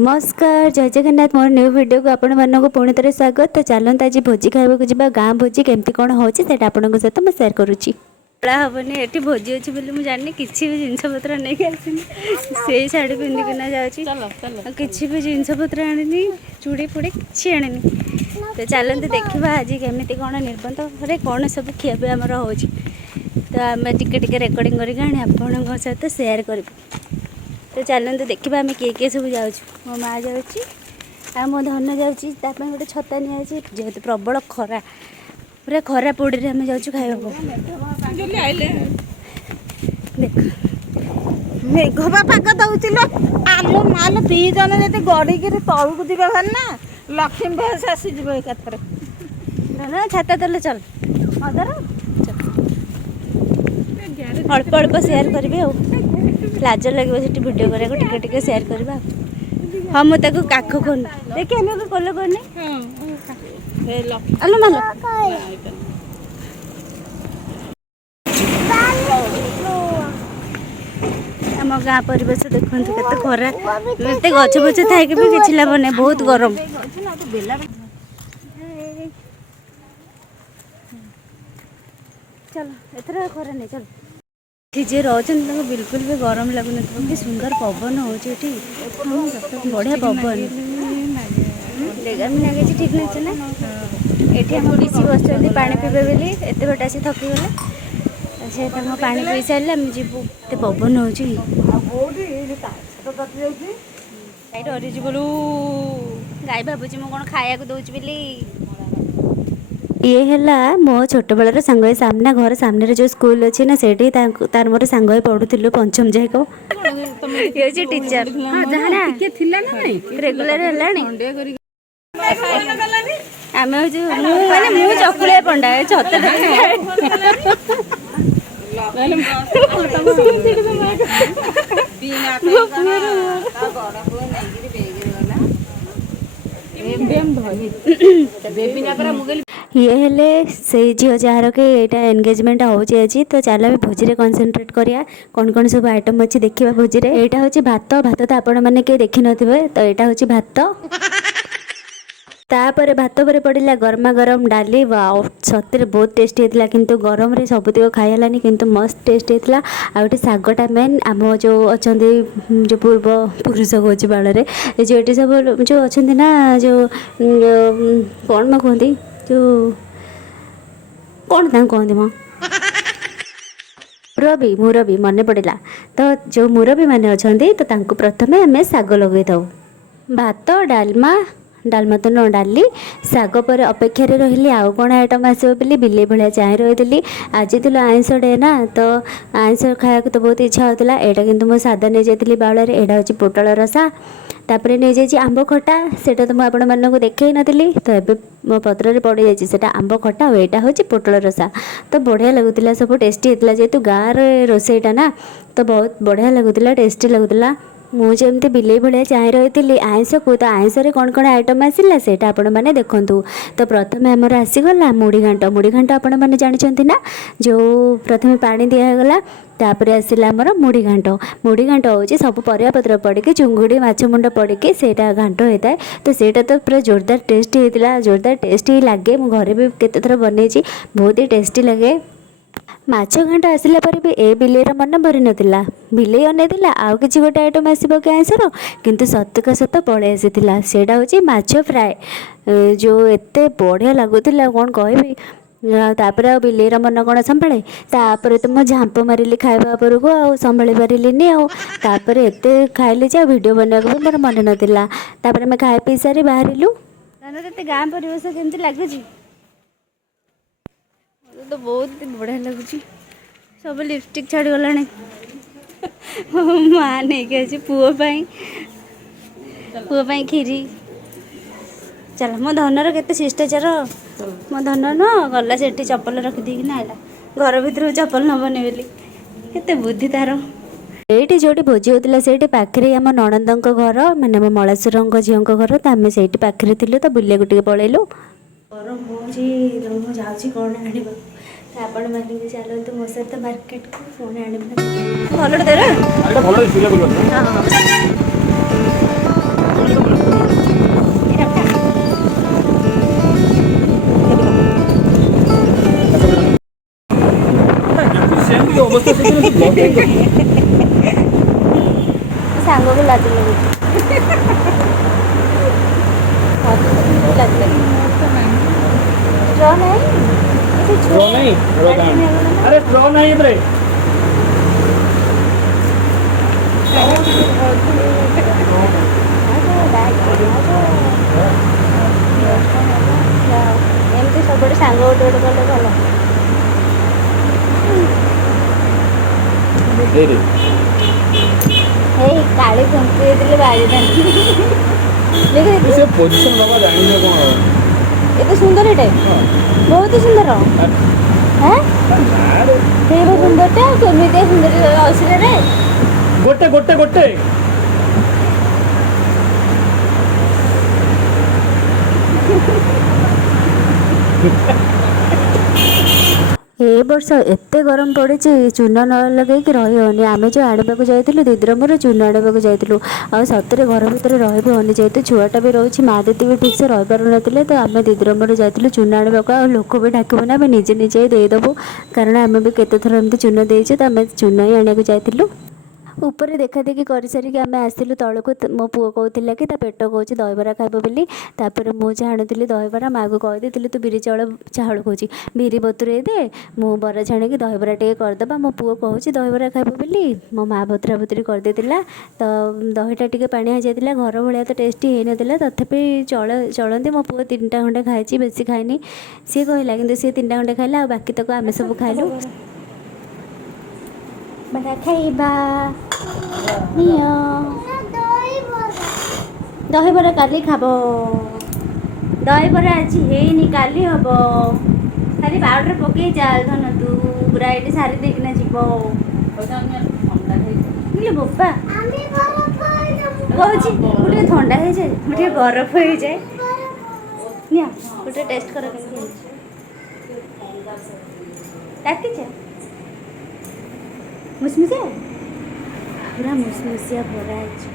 नमस्कार जय Jagannath more new video को आपण मानक पुणी थे स्वागत। तो चलते आज भोजी खाइबा जा गाँ भोजी केमती कौन होची सेटा आपण सहित मैं शेयर करुच्ची। हेनी ये भोजी अच्छी बोली मुझे जानी किसी भी जिनस पत्र नहीं आसनी से शाढ़ी पिंधिकिना जाऊँगी किसी भी जिनस पत्र आनी चूड़ी फुड़ी किसी आनी। तो चलते देखा आज केमी कौन निबंध कौन सब खियापी आमर हो। तो आम टे रेकर्डिंग कर सहित सेयार कर। तो चलते देखा आम किए सब जाऊँ मो माँ जाऊँगी आ मो धन जाऊँगी गोटे छता नि जेहेतु प्रबल खरा पूरा खरा पोड़ी आम जाऊँ खाइबा देख मेघवा पाग दौल आलो माल दी जन जी गड़िक तौक जी भार ना लक्ष्मी बस आसीज एकाथर ना छाता तले चल मदर अल्प अल्प सेयार करेंगे लाज लगे से भिड करा टे सेयार करवा। हाँ मुझे काख खोन देखिए हमें कल करनी आलो मालो आम गाँ परिवेश देखते केते खरा एत गछ बछ थाई भी किसी लाभ नहीं बहुत गरम। चलो एथर खरा नहीं चलो जे रोचन बिल्कुल भी गरम लगुन कि सुंदर पवन हो बढ़िया पवन देगामी लगे ठीक नहीं ना ये आम डीसी बस पानी पीबे बोली एत बट आसी थकीगले से पा पी सारे आम जीवु एत पवन हो डरी बोलू गाई भावुची मु कौन खाया दौची बोली। ये है मो छोट बेलर सांग सामना घर सामने जो स्कूल अच्छी ना से तार मोर सांग पढ़ुलु पंचम जाए को ये टीचर रेगुलर आम माने चकुलिया पंडा छत ये हेले से झील जार के यहाँ एंगेजमेंट होची आज। तो चल आम भोजी कनसेंट्रेट करिया कौन कौन सब आइटम अच्छी देखा भोजी यहाँ हूँ भात भात तो आपण मैंने कहीं देखी न। तो यहाँ हूँ भात तापर भात पर पड़ा गरमा गरम डाली वाओ सतरे बहुत टेस्टी होता किंतु गरम रे सबुतिक खाइलानी किंतु मस्त टेस्ट होता। आ गोटे सागटा मेन आम जो अच्छा जो पूर्व पुरुष कौच बाल जो ये सब जो अच्छा ना जो कौन मैं कहती जो कौन कहती मो मुरबी मन पड़ा। तो जो मुरबी मैंने अच्छा तो प्रथम आम साग लगे था भात डालमा तो न डाली साग पर अपेक्षा रही आउ कौन आइटम आसो बोली बिले भाया चाह रही। आज तो आइंस डे ना तो आइंस खाया तो बहुत इच्छा होता यहाँ किंतु मो सादा नहीं जाती बाउल यहाँ हूँ पोटल रसा तापर नहीं जाइए आंब खटा सेटा तो मुझे आपको देखई नी तो ये मो पत्र पड़ जाइए आंब खटा और यहाँ हूँ पोटल रसा। तो बढ़िया लगुला सब टेस्टी होता जेहेतु गाँव रोसईटा ना तो बहुत बढ़िया लगुला टेस्टी लगुला। मुझे बिले भाया चाह रही आइंस को तो आइंस कौन कौन आइटम आसला से आपण मैंने देखूँ। तो प्रथम आमर आसीगला मुड़ी घाट आपण मैंने जानते ना जो प्रथम पानी दिगला तापर आसला आमर मुड़ी घाट हूँ सब परियापत्र पड़ी चुंगुड़ी माछ मुंड पड़ी से घाट होता है। तो सेटा तो पूरा जोरदार टेस्ट होता जोरदार टेस्ट ही लगे मु घरे भी केते थर बन बहुत ही टेस्टी लगे। माछ घाट आसला पर भी ए बिलेर मन भरी नाला बिले अनेला आउ कि गोटे आइटम आसो कि आइंसर किंतु सतक सत पलि आसी से हूँ माछ फ्राए जो एते बढ़िया लगुला कौन कहबी। तापर आ बिलेर मन कौन संभाले तापर तो मुझे झांप मारे खाଇବା उपरको आ संभाली पारिनी आपर एत खाइली जे वीडियो बनवाक भी मोर मन नाला। तापर आम खाई पी सारी बाहरिलु गाँ परिवेश केमती लगुच तो बहुत बढ़िया लगुच सब लिपस्टिक छाड़ी गला माँ नहीं पुओ खीरी चल मो धनर केते शिष्टाचार मो धन न गला से चप्पल रखिदी ना आला घर भर चप्पल नबने बोली केते बुद्धि तार। ये जो भोजी होता से पाखे आम नणंद घर माने मो मलाश्वर झील घर तो आम से पाखे थी तो बुलिया टे पलैलु गरम हो जाऊँ कौन आने आपण मैंने चलते मो सहित मार्केट को फोन आने भल ଅବସ୍ଥା ସେଥିରେ ତୁ ବ୍ଲଗିଂ କରୁଛୁ। ସାଙ୍ଗକୁ ଲାଜ ଲାଗୁଛି। ଲାଜ ଲାଗୁଛି। ଷ୍ଟ୍ର ନାହିଁ ଷ୍ଟ୍ର ନାହିଁ ଆରେ ଷ୍ଟ୍ର ନାହିଁ ଏଥିରେ। ଏମିତି ସବୁବେଳେ ସାଙ୍ଗ ଗୋଟେ ଗୋଟେ କଲେ ଭଲ। ଏଇ କାଳି କୁମ୍ପି ହେଇଥିଲେ ବାଜିଥାନ୍ତି। ସେ ପୋଜିସନ ବାବା ଜାଣିଲେ କ'ଣ ହବ। ଏତେ ସୁନ୍ଦର ଏଇଟା ବହୁତ ସୁନ୍ଦର। ସେଇ ସୁନ୍ଦରଟା କେମିତି ସୁନ୍ଦର ଅସିରେ ଗୋଟେ ଗୋଟେ ଗୋଟେ ଏ ବର୍ଷ ଏତେ ଗରମ ପଡ଼ିଛି ଚୂନ ନ ଲଗେଇକି ରହି ହେଉନି। ଆମେ ଯେଉଁ ଆଣିବାକୁ ଯାଇଥିଲୁ ଦିଦିର ମୋର ଚୂନ ଆଣିବାକୁ ଯାଇଥିଲୁ ଆଉ ସତରେ ଘର ଭିତରେ ରହି ବି ହେଉନି। ଯେହେତୁ ଛୁଆଟା ବି ରହୁଛି ମା ଦିଦି ବି ଠିକ୍ସେ ରହିପାରୁନଥିଲେ ତ ଆମେ ଦିଦିର ମୋର ଯାଇଥିଲୁ ଚୂନ ଆଣିବାକୁ। ଆଉ ଲୋକ ବି ଡାକିବୁ ନା ଆମେ ନିଜେ ନିଜେ ଦେଇଦେବୁ କାରଣ ଆମେ ବି କେତେଥର ଏମିତି ଚୂନ ଦେଇଛୁ ତ ଆମେ ଚୂନ ହିଁ ଆଣିବାକୁ ଯାଇଥିଲୁ। ଉପରେ ଦେଖା ଦେଖି କରିସାରିକି ଆମେ ଆସିଲୁ ତଳକୁ। ମୋ ପୁଅ କହୁଥିଲା କି ତା ପେଟ କହୁଛି ଦହିବରା ଖାଇବ ବୋଲି। ତାପରେ ମୁଁ ଛାଣୁଥିଲି ଦହିବରା ମାଆକୁ କହିଦେଇଥିଲି ତୁ ଚାଉଳ କହୁଛି ବିରି ବତୁରେଇ ଦେ ମୁଁ ବରା ଛାଣିକି ଦହିବରା ଟିକେ କରିଦେବା। ମୋ ପୁଅ କହୁଛି ଦହିବରା ଖାଇବ ବୋଲି ମୋ ମାଆ ବତୁରା ବତୁରି କରିଦେଇଥିଲା। ତ ଦହିଟା ଟିକେ ପାଣିଆ ହେଇଯାଇଥିଲା ଘର ଭଳିଆ ତ ଟେଷ୍ଟି ହେଇନଥିଲା ତଥାପି ଚଳନ୍ତି। ମୋ ପୁଅ 3ଟା ଖଣ୍ଡେ ଖାଇଛି ବେଶୀ ଖାଇନି ସିଏ କହିଲା କିନ୍ତୁ ସିଏ 3ଟା ଖଣ୍ଡେ ଖାଇଲା ଆଉ ବାକି ତକ ଆମେ ସବୁ ଖାଇଲୁ। ବରା ଖାଇବା ଦହିବରା କାଲି ଖାବ। ଦହିବରା ଆଜି ହେଇନି କାଲି ହବ। ଖାଲି ପାଉଡ଼ର ପକେଇ ଚାଲ ଧନ ତୁ ପୁରା ଏଇଠି ସାରି ଦେଇକିନା ଯିବ। ବୋପା କହୁଛି ମୁଁ ଟିକେ ଥଣ୍ଡା ହେଇଯାଏ ମୁଁ ଟିକେ ବରଫ ହେଇଯାଏ। ନିଅ ଗୋଟେ ଟେଷ୍ଟ କର କେମିତି ହେଇଛି। ଡାକିଛ ମୁସମୁସିଆ ପୁରା ମୁସମୁସିଆ ବରା ହେଇଛି।